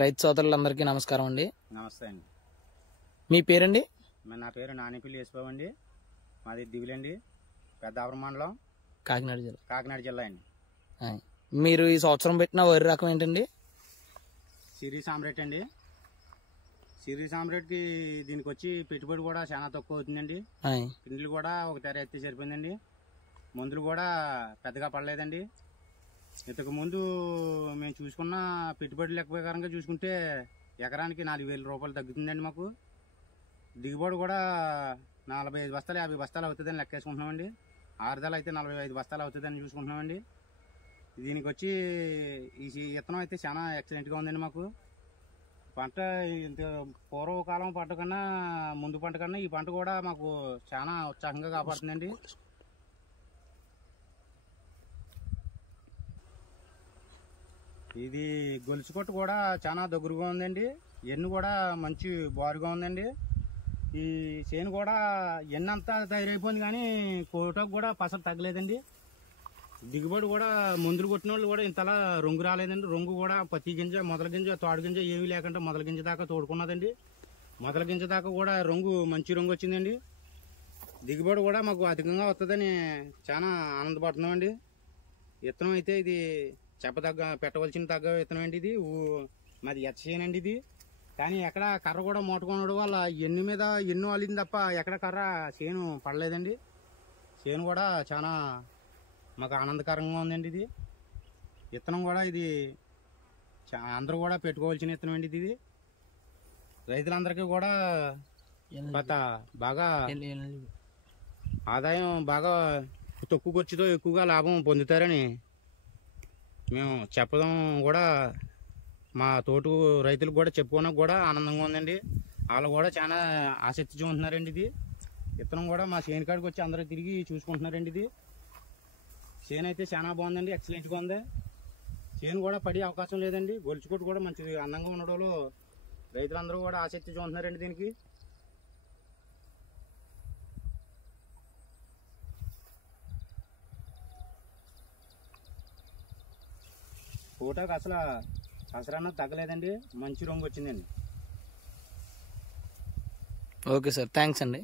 రైతు సోదరులందరికీ నమస్కారం అండి. నమస్తే అండి. మీ పేరండి? నా పేరు నానిపల్లి యేసుబాబు అండి. మాది దివిలండి, పెద్దాపురం మండలం, కాకినాడ జిల్లా అండి. మీరు ఈ సంవత్సరం పెట్టిన వరి రకం ఏంటండి? సిరి సామ్రాట్ అండి. సిరి సామ్రాట్కి దీనికి వచ్చి పెట్టుబడి కూడా చాలా తక్కువ అవుతుందండి. పిండిలు కూడా ఒక తెర ఎత్తి సరిపోయిందండి. మందులు కూడా పెద్దగా పడలేదండి. ఇంతకు ముందు మేము చూసుకున్న పెట్టుబడి లెక్క ప్రకారంగా చూసుకుంటే ఎకరానికి 4,000 రూపాయలు తగ్గుతుందండి. మాకు దిగుబడి కూడా 45 బస్తాలు 50 బస్తాలు అవుతుందని లెక్కేసుకుంటున్నామండి. ఆరుదల అయితే 45 బస్తాలు అవుతుందని చూసుకుంటున్నామండి. దీనికి వచ్చి ఈ విత్తనం అయితే చాలా ఎక్సలెంట్గా ఉందండి. మాకు పంట ఇంత పూర్వకాలం పంట కన్నా ముందు పంట కన్నా ఈ పంట కూడా మాకు చాలా ఉత్సాహంగా కాపాడుతుందండి. ఇది గొలుసు కొట్టు కూడా చాలా దగ్గరగా ఉందండి. ఎన్ను కూడా మంచి బారుగా ఉందండి. ఈ చేను కూడా ఎన్నంతా తయారైపోయింది కానీ కోటకు కూడా పసరు తగ్గలేదండి. దిగుబడి కూడా మందులు కొట్టిన వాళ్ళు కూడా ఇంతలా రొంగు రాలేదండి. రొంగు కూడా పత్తి గింజ, మొదల గింజ, తోడు గింజ ఏమీ లేకుండా మొదల గింజ దాకా తోడుకున్నదండి. మొదల గింజ దాకా కూడా మంచి రంగు వచ్చిందండి. దిగుబడి కూడా మాకు అధికంగా వస్తుందని చాలా ఆనందపడుతున్నామండి. విత్తనం అయితే ఇది పెట్టవలసిన తగ్గ విత్తనం అండి. ఇది మాది ఎచ్చచేనండి ఇది. కానీ ఎక్కడ కర్ర కూడా మోటుకోవడం వల్ల ఎన్ను మీద ఎన్ను అలింది తప్ప ఎక్కడ కర్ర చేను పడలేదండి. చేను కూడా చాలా మాకు ఆనందకరంగా ఉందండి. ఇది విత్తనం కూడా ఇది అందరూ కూడా పెట్టుకోవాల్సిన విత్తనం అండి. ఇది రైతులందరికీ కూడా బాగా ఆదాయం బాగా తక్కువ ఖర్చుతో ఎక్కువగా లాభం పొందుతారని మేము చెప్పడం కూడా మా తోటి రైతులకు కూడా చెప్పుకోవడానికి కూడా ఆనందంగా ఉందండి. వాళ్ళు కూడా చాలా ఆసక్తి చూపుతున్నారండి. ఇది విత్తనం కూడా మా చేను కాడికి వచ్చి అందరూ తిరిగి చూసుకుంటున్నారండి. ఇది చేను అయితే చాలా బాగుందండి, ఎక్సలెంట్గా ఉంది. చేను కూడా పడే అవకాశం లేదండి. గొలుచుకోటు కూడా మంచి అందంగా ఉండడంలో రైతులందరూ కూడా ఆసక్తి చూపుతున్నారండి. దీనికి ఫోటోకి అసలు తగ్గలేదండి. మంచి రంగు వచ్చిందండి. ఓకే సార్, థ్యాంక్స్ అండి.